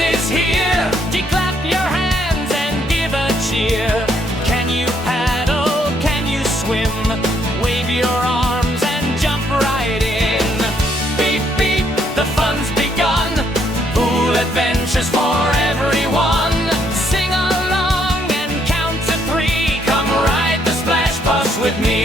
is here. You clap your hands and give a cheer. Can you paddle? Can you swim? Wave your arms and jump right in. Beep, beep, the fun's begun. Pool adventures for everyone. Sing along and count to 3. Come ride the splash bus with me.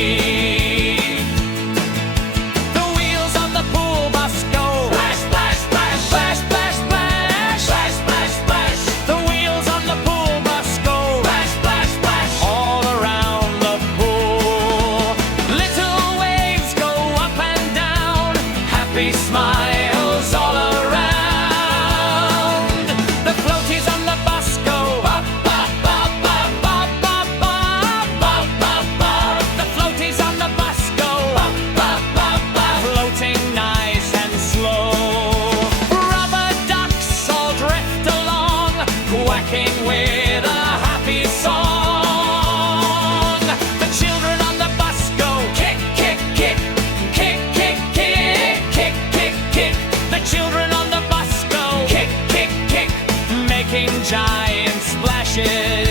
The wheels on the pool bus go splash, splash, splash, splash, splash, splash, splash, splash, splash. The wheels on the pool bus go splash, splash, splash, all around the pool. Little waves go up and down. Happy smiles all around. The floaties on the bus go bop, bop, bop, bop, bop, bop, bop, bop, bop, bop. The floaties on the bus go bop, bop, bop, bop, floating nice and slow. Rubber ducks all drift along, quacking with a happy song. The children on the bus go kick, kick, kick, kick, kick, kick, kick, kick, kick. The children on the bus go kick, kick, kick, making giant splashes.